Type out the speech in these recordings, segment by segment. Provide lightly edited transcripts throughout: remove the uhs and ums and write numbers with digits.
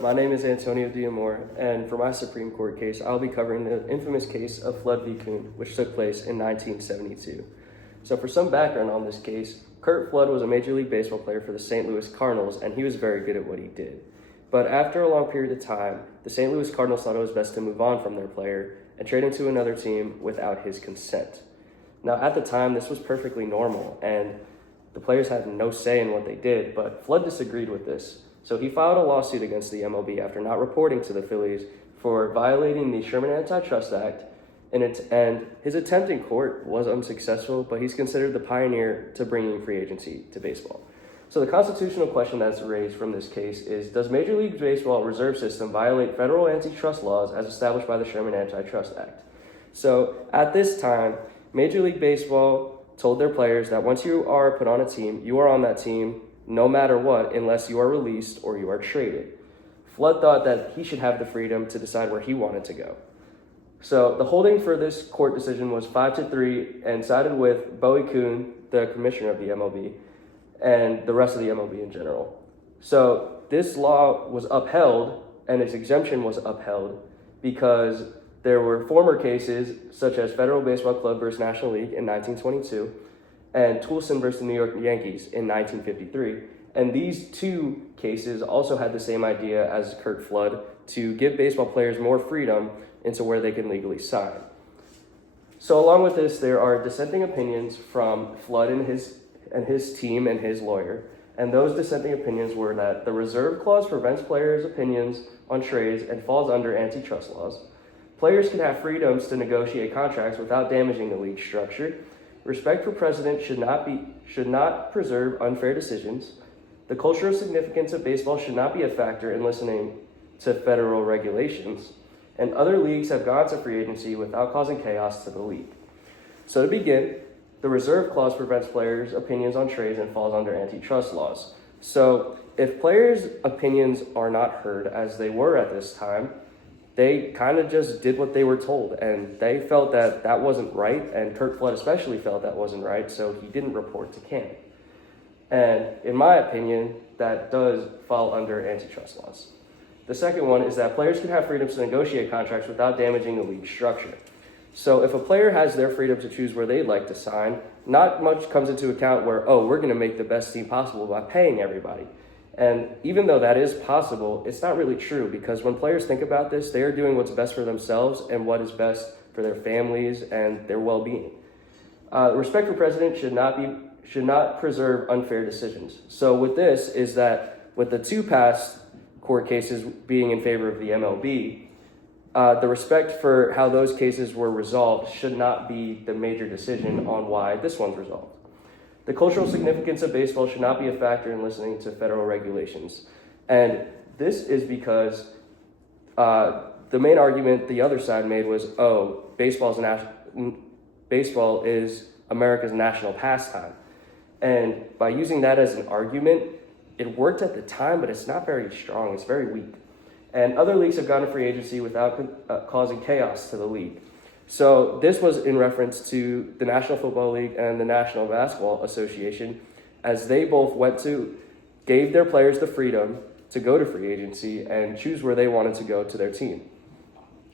my name is Antonio Diamore, and for my Supreme Court case, I'll be covering the infamous case of Flood v. Kuhn, which took place in 1972. So for some background on this case, Curt Flood was a Major League Baseball player for the St. Louis Cardinals, and he was very good at what he did. But after a long period of time, the St. Louis Cardinals thought it was best to move on from their player and trade him to another team without his consent. Now, at the time, this was perfectly normal, and the players had no say in what they did, but Flood disagreed with this. So he filed a lawsuit against the MLB after not reporting to the Phillies for violating the Sherman Antitrust Act, and his attempt in court was unsuccessful, but he's considered the pioneer to bringing free agency to baseball. So the constitutional question that's raised from this case is, does Major League Baseball reserve system violate federal antitrust laws as established by the Sherman Antitrust Act? So at this time, Major League Baseball told their players that once you are put on a team, you are on that team no matter what, unless you are released or you are traded. Flood thought that he should have the freedom to decide where he wanted to go. So the holding for this court decision was 5-3 and sided with Bowie Kuhn, the commissioner of the MLB, and the rest of the MLB in general. So this law was upheld, and its exemption was upheld because there were former cases such as Federal Baseball Club versus National League in 1922 and Toulson versus the New York Yankees in 1953. And these two cases also had the same idea as Curt Flood, to give baseball players more freedom into where they can legally sign. So along with this, there are dissenting opinions from Flood and his team and his lawyer. And those dissenting opinions were that the reserve clause prevents players' opinions on trades and falls under antitrust laws. Players can have freedoms to negotiate contracts without damaging the league structure. Respect for precedent should not preserve unfair decisions. The cultural significance of baseball should not be a factor in listening to federal regulations. And other leagues have gone to free agency without causing chaos to the league. So to begin, the reserve clause prevents players' opinions on trades and falls under antitrust laws. So if players' opinions are not heard as they were at this time, they kind of just did what they were told, and they felt that that wasn't right, and Curt Flood especially felt that wasn't right, so he didn't report to camp. And in my opinion, that does fall under antitrust laws. The second one is that players can have freedoms to negotiate contracts without damaging the league structure. So if a player has their freedom to choose where they'd like to sign, not much comes into account where, we're going to make the best team possible by paying everybody. And even though that is possible, it's not really true, because when players think about this, they are doing what's best for themselves and what is best for their families and their well-being. Respect for precedent should not preserve unfair decisions. So with this is that with the two past court cases being in favor of the MLB, the respect for how those cases were resolved should not be the major decision on why this one's resolved. The cultural significance of baseball should not be a factor in listening to federal regulations. And this is because the main argument the other side made was, baseball is America's national pastime. And by using that as an argument, it worked at the time, but it's not very strong. It's very weak. And other leagues have gone to free agency without causing chaos to the league. So this was in reference to the National Football League and the National Basketball Association, as they both gave their players the freedom to go to free agency and choose where they wanted to go to their team.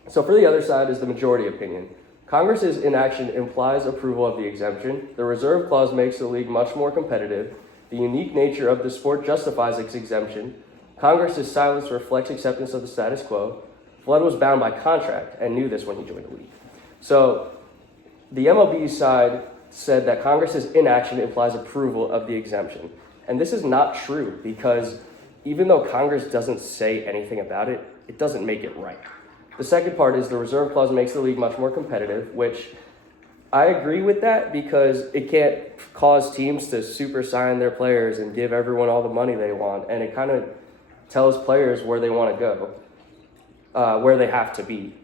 So for the other side is the majority opinion. Congress's inaction implies approval of the exemption. The reserve clause makes the league much more competitive. The unique nature of the sport justifies its exemption. Congress's silence reflects acceptance of the status quo. Flood was bound by contract and knew this when he joined the league. So the MLB side said that Congress's inaction implies approval of the exemption. And this is not true, because even though Congress doesn't say anything about it, it doesn't make it right. The second part is the reserve clause makes the league much more competitive, which I agree with that, because it can't cause teams to super sign their players and give everyone all the money they want. And it kind of tells players where they want to go, where they have to be.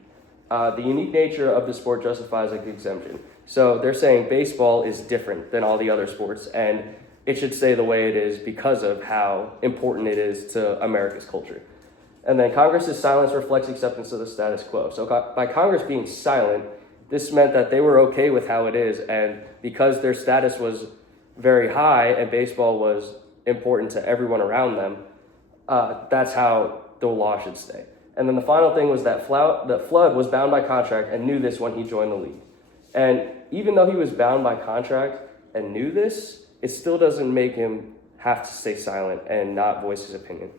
The unique nature of the sport justifies the exemption. So they're saying baseball is different than all the other sports, and it should stay the way it is because of how important it is to America's culture. And then Congress's silence reflects acceptance of the status quo. So by Congress being silent, this meant that they were okay with how it is, and because their status was very high and baseball was important to everyone around them, that's how the law should stay. And then the final thing was that Flood was bound by contract and knew this when he joined the league. And even though he was bound by contract and knew this, it still doesn't make him have to stay silent and not voice his opinion.